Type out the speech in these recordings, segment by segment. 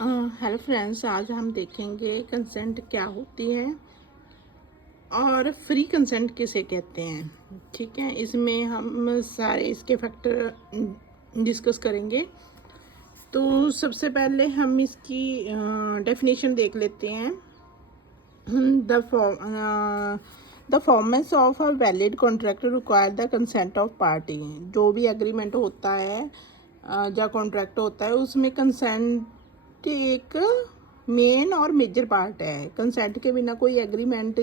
Hello friends, आज हम देखेंगे कंसेंट क्या होती है और फ्री कंसेंट किसे कहते हैं। ठीक है, इसमें हम सारे इसके फैक्टर डिस्कस करेंगे। तो सबसे पहले हम इसकी डेफिनेशन देख लेते हैं। The formation of a valid contract require the consent of party. जो भी एग्रीमेंट होता है या कॉन्ट्रैक्ट होता है, उसमें कंसेंट एक मेन और मेजर पार्ट है। कंसेंट के बिना कोई एग्रीमेंट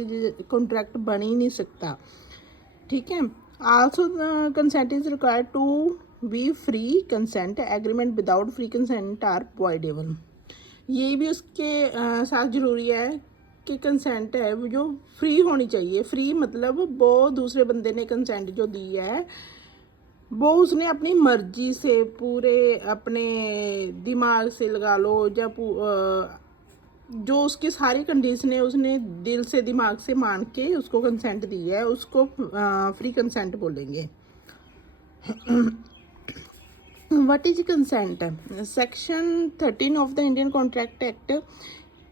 कॉन्ट्रैक्ट बन ही नहीं सकता। ठीक है। Also consent is required to be free consent. Agreement without free consent are voidable. ये भी उसके साथ ज़रूरी है कि कंसेंट है वो जो फ्री होनी चाहिए। फ्री मतलब वो दूसरे बंदे ने कंसेंट जो दी है वो उसने अपनी मर्जी से, पूरे अपने दिमाग से लगा लो, या जो उसकी सारी कंडीशन है उसने दिल से दिमाग से मान के उसको कंसेंट दी है, उसको फ्री कंसेंट बोलेंगे। What is consent? Section 13 of the Indian Contract Act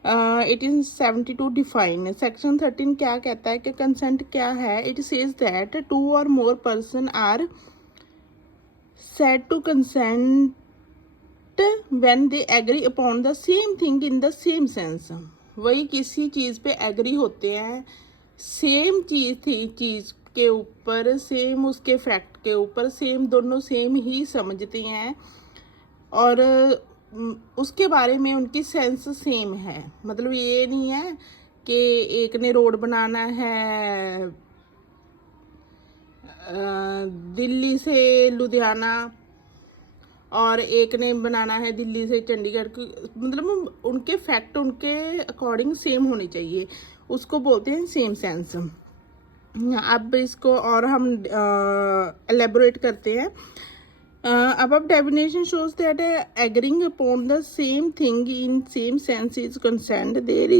1872 define. Section 13 क्या कहता है कि consent क्या है? It says that two or more person are said to consent when they agree upon the same thing in the same sense. वही किसी चीज़ पे agree होते हैं, सेम चीज़ थी, चीज़ के ऊपर, सेम उसके फैक्ट के ऊपर, सेम दोनों सेम ही समझते हैं और उसके बारे में उनकी सेंस सेम है। मतलब ये नहीं है कि एक ने रोड बनाना है दिल्ली से लुधियाना और एक ने बनाना है दिल्ली से चंडीगढ़ को। मतलब उनके फैक्ट उनके अकॉर्डिंग सेम होने चाहिए, उसको बोलते हैं सेम सेंस। अब इसको और हम एलेबोरेट करते हैं। Above definition shows that agreeing upon the same thing in same sense is consent. There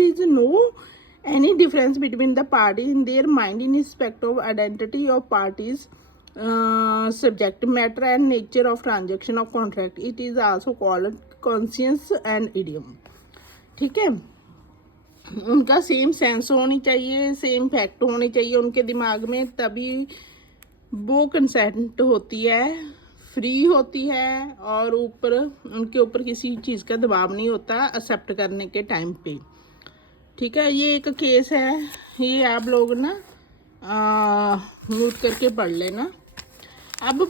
is no any difference between the parties in their mind in respect of identity of parties, subject matter and nature of transaction of contract. It is also called conscience and idiom. ठीक है, उनका same sense होनी चाहिए, same fact होने चाहिए उनके दिमाग में, तभी वो कंसेंट होती है, फ्री होती है और ऊपर उनके ऊपर किसी चीज़ का दबाव नहीं होता एक्सेप्ट करने के टाइम पे। ठीक है, ये एक केस है, ये आप लोग ना नोट करके पढ़ लेना। अब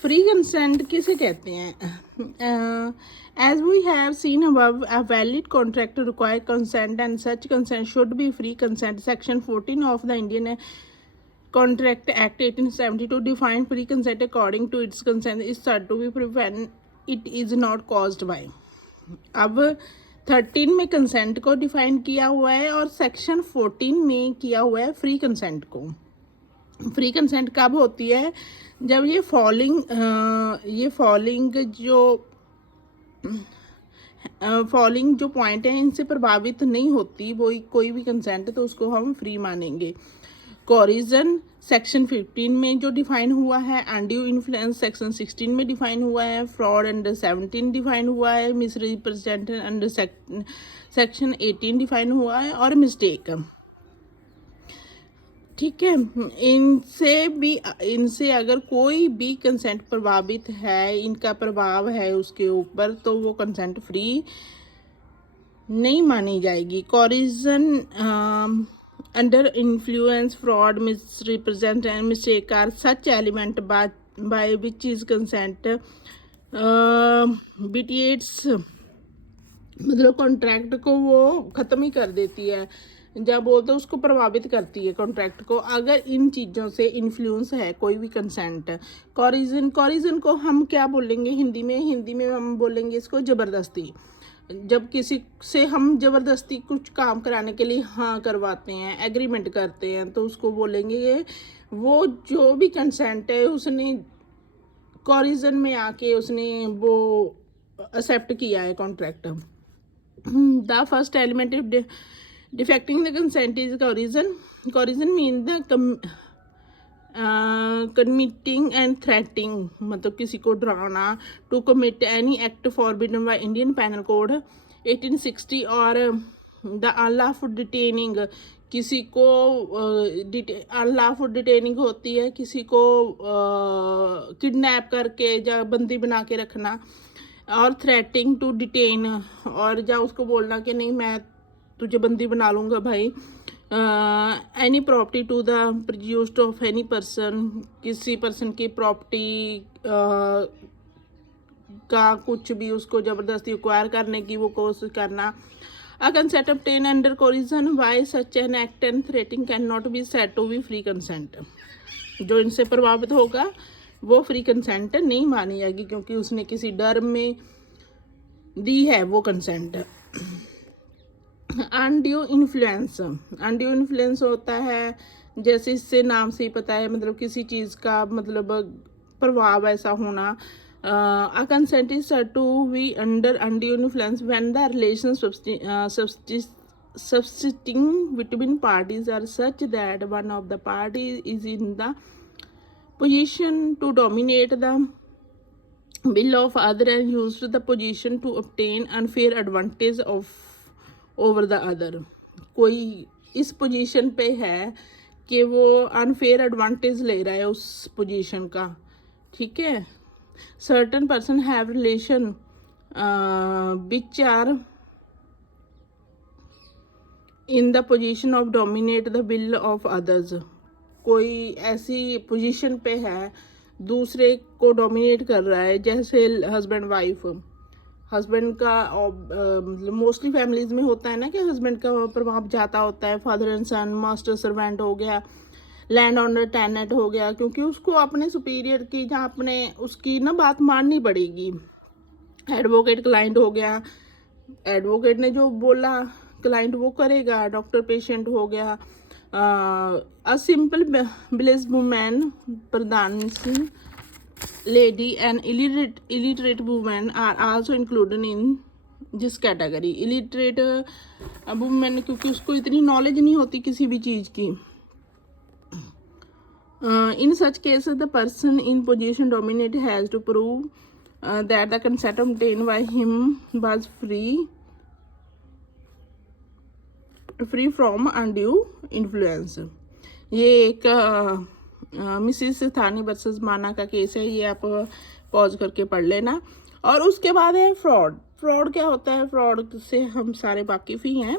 फ्री कंसेंट किसे कहते हैं? As we have seen above, a valid contract require consent and such consent should be free consent. Section 14 of the Indian Contract Act 1872 define free consent according to its consent is said to be free when it is not caused by. अब 13 में consent को define किया हुआ है और section 14 में किया हुआ है फ्री कंसेंट को। फ्री कंसेंट कब होती है? जब ये फॉलोइंग जो पॉइंट है इनसे प्रभावित नहीं होती वो कोई भी कंसेंट, तो उसको हम फ्री मानेंगे। कोरिजन सेक्शन 15 में जो डिफाइन हुआ है, अनड्यू इन्फ्लुएंस सेक्शन 16 में डिफाइन हुआ है, फ्रॉड अंडर 17 डिफाइन हुआ है, miss representation under section 18 define हुआ है और मिस्टेक। ठीक है, इनसे अगर कोई भी कंसेंट प्रभावित है, इनका प्रभाव है उसके ऊपर, तो वो कंसेंट फ्री नहीं मानी जाएगी। Corrosion under influence, fraud, misrepresent and mistake are such element by which is consent vitiates, मतलब कॉन्ट्रैक्ट को वो ख़त्म ही कर देती है, जब बोलते हैं उसको प्रभावित करती है कॉन्ट्रैक्ट को, अगर इन चीज़ों से इन्फ्लुएंस है कोई भी कंसेंट। कॉरिजन को हम क्या बोलेंगे हिंदी में हम बोलेंगे इसको ज़बरदस्ती। जब किसी से हम ज़बरदस्ती कुछ काम कराने के लिए हाँ करवाते हैं, एग्रीमेंट करते हैं, तो उसको बोलेंगे वो जो भी कंसेंट है उसने कॉरिजन में आके उसने वो एक्सेप्ट किया है contract. The first element defecting the consent is coercion. Coercion mean the committing and threatening मतलब किसी को डराना, to commit any act forbidden by Indian penal code 1860 और द अनलॉफुल डिटेनिंग किसी को अनलॉफुल डिटेनिंग होती है किसी को किडनैप करके या बंदी बना के रखना, और थ्रेटिंग टू डिटेन और या उसको बोलना कि नहीं मैं तुझे बंदी बना लूँगा भाई। Any property to the produced of any person किसी पर्सन की प्रॉपर्टी का कुछ भी उसको ज़बरदस्ती एक्वायर करने की वो कोशिश करना। A consent obtained under coercion by such an act and threatening can not be said to be free consent. जो इनसे प्रभावित होगा वो फ्री कंसेंट नहीं मानी जाएगी क्योंकि उसने किसी डर में दी है वो कंसेंट। अनड्यू इन्फ्लुएंस होता है जैसे इससे नाम से ही पता है मतलब किसी चीज़ का मतलब प्रभाव ऐसा होना। A consent is said to be under undue influence when the relations subsisting between parties are such that one of the parties is in the position to dominate the will of other and use the position to obtain unfair advantage of over the other। कोई इस position पे है कि वो unfair advantage ले रहा है उस पोजीशन का, ठीक है। Certain person have relation which are in the position of dominate the will of others. कोई ऐसी पोजीशन पे है दूसरे को डोमिनेट कर रहा है जैसे हस्बैंड वाइफ। हस्बैंड का मतलब मोस्टली फैमिलीज में होता है ना कि हस्बैंड का प्रभाव ज़्यादा होता है, father and son, master servant हो गया, लैंड ऑनर टेनेंट हो गया, क्योंकि उसको अपने सुपीरियर की जहाँ अपने उसकी ना बात माननी पड़ेगी। एडवोकेट क्लाइंट हो गया, एडवोकेट ने जो बोला क्लाइंट वो करेगा। डॉक्टर पेशेंट हो गया। A simple village women Pradhan Singh lady and illiterate women are also included in this category। illiterate women क्योंकि उसको इतनी नॉलेज नहीं होती किसी भी चीज़ की। in such cases the person in position dominate has to prove that the consent obtained by him was free from undue influence। ये एक मिसिस थानी वर्सेस माना का केस है, ये आप पॉज करके पढ़ लेना। और उसके बाद है फ्रॉड। फ्रॉड क्या होता है? फ्रॉड से हम सारे वाकिफ़ ही हैं,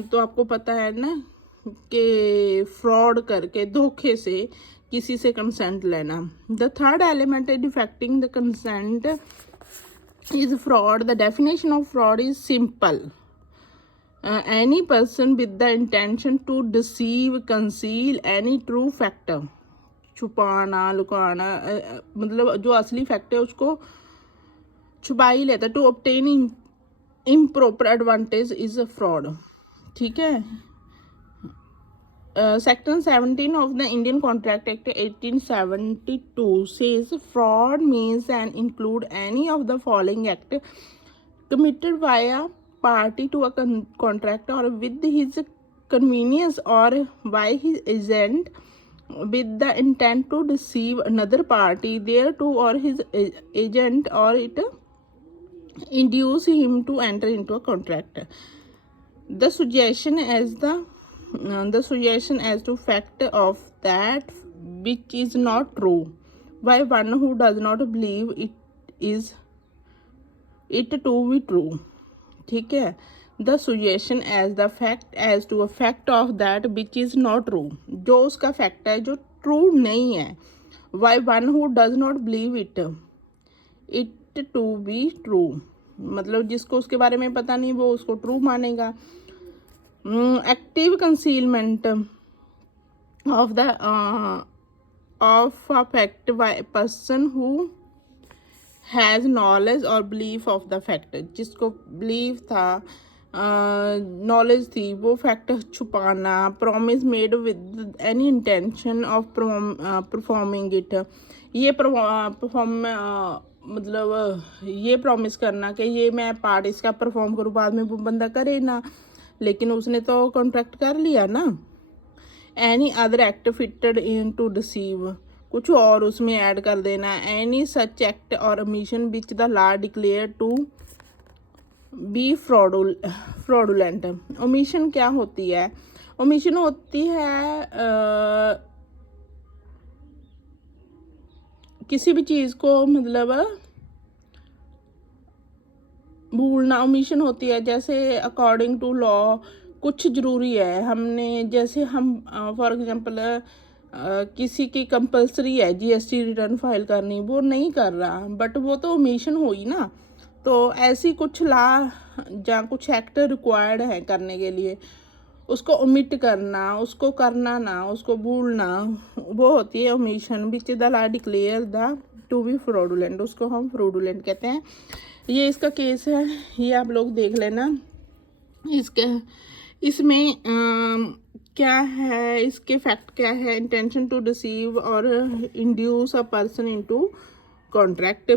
तो आपको पता है ना कि फ्रॉड करके धोखे से किसी से कंसेंट लेना। The third element is defecting the consent is fraud. The definition of fraud is simple. any person with the intention to deceive, conceal any true fact। छुपाना, लुकाना, मतलब जो असली फैक्ट है उसको छुपा ही लेता है। To obtain improper advantage is a fraud, ठीक है। Section 17 of the Indian Contract Act 1872 says fraud means and include any of the following act committed by a party to a contract or with his convenience or by his agent with the intent to deceive another party thereto or his agent or it induce him to enter into a contract। The suggestion as to fact of that which is not true by one who does not believe it to be true, ठीक है। The suggestion as the fact as to a fact of that which is not true. जो उसका fact है जो true नहीं है। By one who does not believe it to be true, मतलब जिसको उसके बारे में पता नहीं वो उसको ट्रू मानेगा। Active concealment of the of a fact by person who has knowledge और बिलीफ ऑफ द फैक्ट। जिसको बिलीव था, नॉलेज थी, वो फैक्ट छुपाना। Promise made with any intention of performing it. ये परफॉर्म मतलब ये प्रॉमिस करना कि ये मैं पार्ट इसका परफॉर्म करूँ, बाद में वो बंदा करे ना, लेकिन उसने तो कॉन्ट्रैक्ट कर लिया ना। Any other act fitted in to deceive, कुछ और उसमें ऐड कर देना, एनी सच एक्ट और omission which the law declare to be fraudulent. Omission क्या होती है? ओमिशन होती है किसी भी चीज़ को मतलब भूलना ओमिशन होती है। जैसे अकॉर्डिंग टू लॉ कुछ ज़रूरी है, हमने जैसे हम फॉर एग्जांपल किसी की कंपलसरी है जीएसटी रिटर्न फाइल करनी, वो नहीं कर रहा, बट वो तो ओमिशन हुई ना। तो ऐसी कुछ लॉ या कुछ एक्ट रिक्वायर्ड है करने के लिए, उसको ओमिट करना, उसको करना ना, उसको भूलना, वो होती है omission which the law declare the to be fraudulent, उसको हम फ्रॉडुलेंट कहते हैं। ये इसका केस है, ये आप लोग देख लेना। इसके इसमें क्या है, इसके फैक्ट क्या है? इंटेंशन टू डिसीव और induce a person into contract,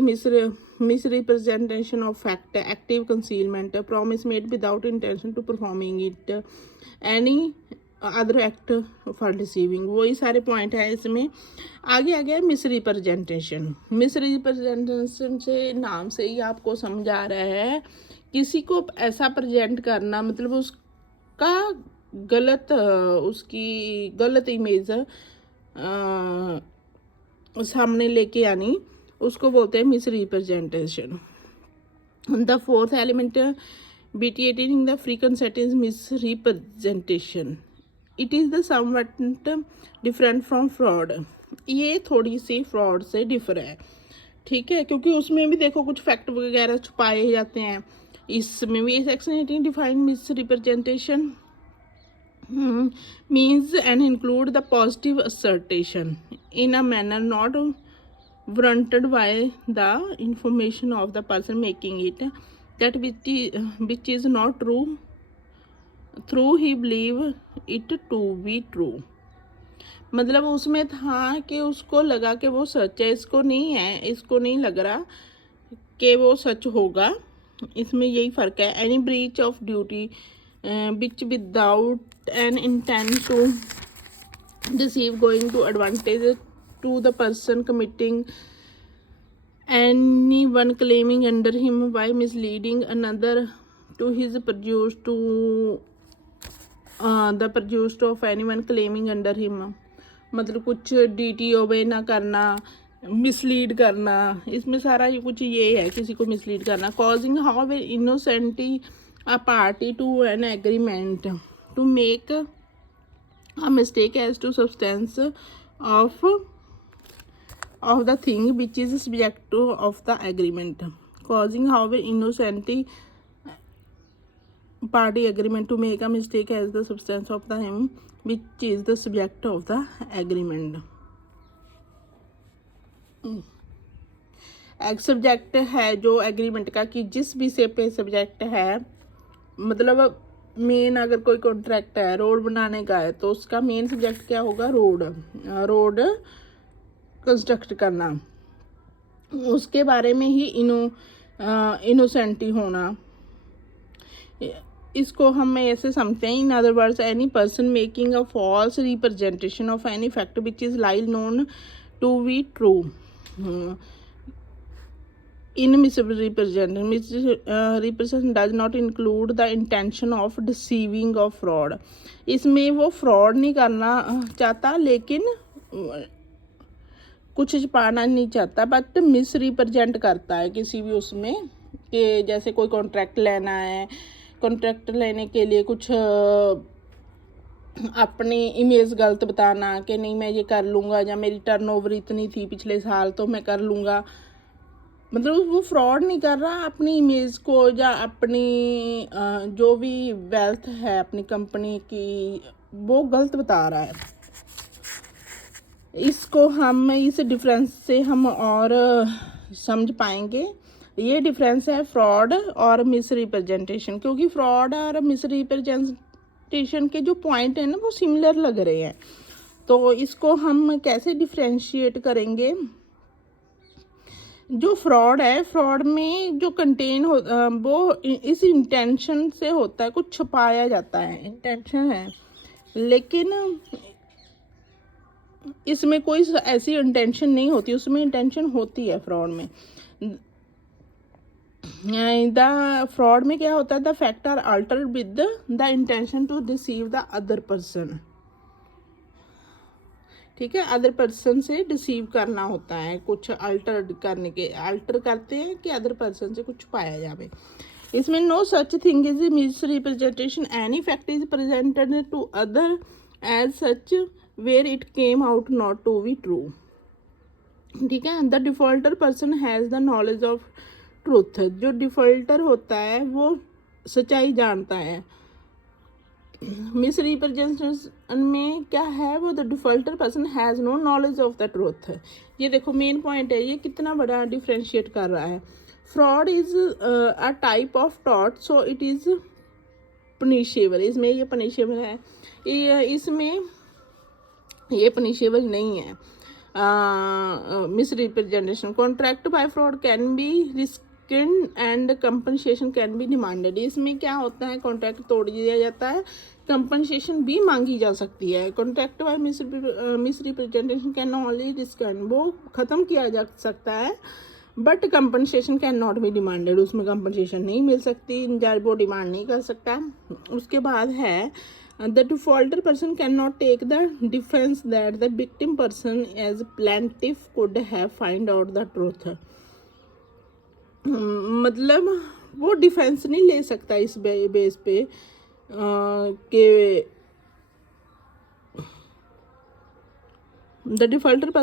misrepresentation of fact, active concealment, promise made without intention to performing it, any other act for deceiving, वही सारे पॉइंट है इसमें। आगे आ गया मिसरिप्रेजेंटेशन। मिसरिप्रेजेंटेशन से नाम से ही आपको समझ आ रहा है किसी को ऐसा प्रेजेंट करना, मतलब उसका गलत, उसकी गलत इमेज सामने लेके आनी, उसको बोलते हैं misrepresentation. The fourth element vitiating the frequent set is misrepresentation. It is the somewhat different from fraud. ये थोड़ी सी फ्रॉड से डिफर है, ठीक है, क्योंकि उसमें भी देखो कुछ फैक्ट वगैरह छुपाए जाते हैं। इसमें भी section 18 define misrepresentation means and include the positive assertion in a manner not warranted by the information of the person making it, that which is not true through he believe it to be true। मतलब उसमें था कि उसको लगा कि वो सच है, इसको नहीं है, इसको नहीं लग रहा कि वो सच होगा। इसमें यही फ़र्क है। Any breach of duty which without an intent to deceive going to advantage to the person committing anyone claiming under him by misleading another to his prejudice to the prejudice of anyone claiming under him, मतलब कुछ duty ओबे ना करना, mislead करना, इसमें सारा ये कुछ ये है, किसी को मिसलीड करना। Causing how innocently a party to an agreement to make a mistake as to substance of the thing which is subject to of the agreement, causing however innocent party agreement to make a mistake as the substance of the thing which is the subject of the agreement। एक subject है जो agreement का, कि जिस विषय पे subject है, मतलब मेन अगर कोई कॉन्ट्रैक्ट है रोड बनाने का है तो उसका मेन सब्जेक्ट क्या होगा? रोड कंस्ट्रक्ट करना, उसके बारे में ही इनोसेंटी होना, इसको हम ऐसे समझते हैं। In other words any person making a false representation of any fact which is लाइल known to be true in misrepresentation does not include the intention of deceiving or fraud। इसमें वो फ्रॉड नहीं करना चाहता, लेकिन कुछ छुपाना नहीं चाहता, बट मिसरिप्रेजेंट करता है किसी भी उसमें, कि जैसे कोई कॉन्ट्रैक्ट लेना है, कॉन्ट्रैक्ट लेने के लिए कुछ अपनी इमेज गलत बताना कि नहीं मैं ये कर लूँगा, या मेरी टर्नओवर इतनी थी पिछले साल तो मैं कर लूँगा, मतलब वो फ्रॉड नहीं कर रहा, अपनी इमेज को या अपनी जो भी वेल्थ है अपनी कंपनी की वो गलत बता रहा है। इसको हम इस डिफरेंस से हम और समझ पाएंगे। ये डिफरेंस है फ्रॉड और मिसरिप्रेजेंटेशन, क्योंकि फ्रॉड और मिसरिप्रेजेंटेशन के जो पॉइंट हैं ना वो सिमिलर लग रहे हैं। तो इसको हम कैसे डिफ्रेंशिएट करेंगे? जो फ्रॉड है, फ्रॉड में जो कंटेन हो वो इस इंटेंशन से होता है, कुछ छुपाया जाता है, इंटेंशन है, लेकिन इसमें कोई ऐसी इंटेंशन नहीं होती, उसमें इंटेंशन होती है फ्रॉड में। द फ्रॉड में क्या होता है, the fact are alter with the intention to deceive the other person. ठीक है, अदर पर्सन से डिसीव करना होता है, कुछ अल्टर करने के, अल्टर करते हैं कि अदर पर्सन से कुछ पाया जाए। इसमें no such thing is misrepresentation, any fact is presented to other as such where it came out not to be true. ठीक है, the defaulter person has the knowledge of truth, जो defaulter होता है वो सच्चाई जानता है। Miss representation में क्या है, वो the defaulter person has no knowledge of the truth. ये देखो मेन पॉइंट है, ये कितना बड़ा डिफ्रेंशिएट कर रहा है। Fraud is a type of टॉट, सो इट इज़ पनिशेबल। इसमें ये पनिशेबल है, इसमें ये पनिशेबल नहीं है। Misrepresentation, contract by fraud can be rescinded and compensation can be demanded. इसमें क्या होता है, कॉन्ट्रैक्ट तोड़ दिया जाता है, कंपनसेशन भी मांगी जा सकती है। Contract by misrepresentation can only rescinded, वो ख़त्म किया जा सकता है, but compensation can not be demanded, उसमें कंपनसेशन नहीं मिल सकती, जज वो डिमांड नहीं कर सकता। उसके बाद है the defaulter person cannot take the defense that the victim person as plaintiff could have find out the truth। मतलब वो डिफेंस नहीं ले सकता इस बेस पे कि द डिफॉल्टर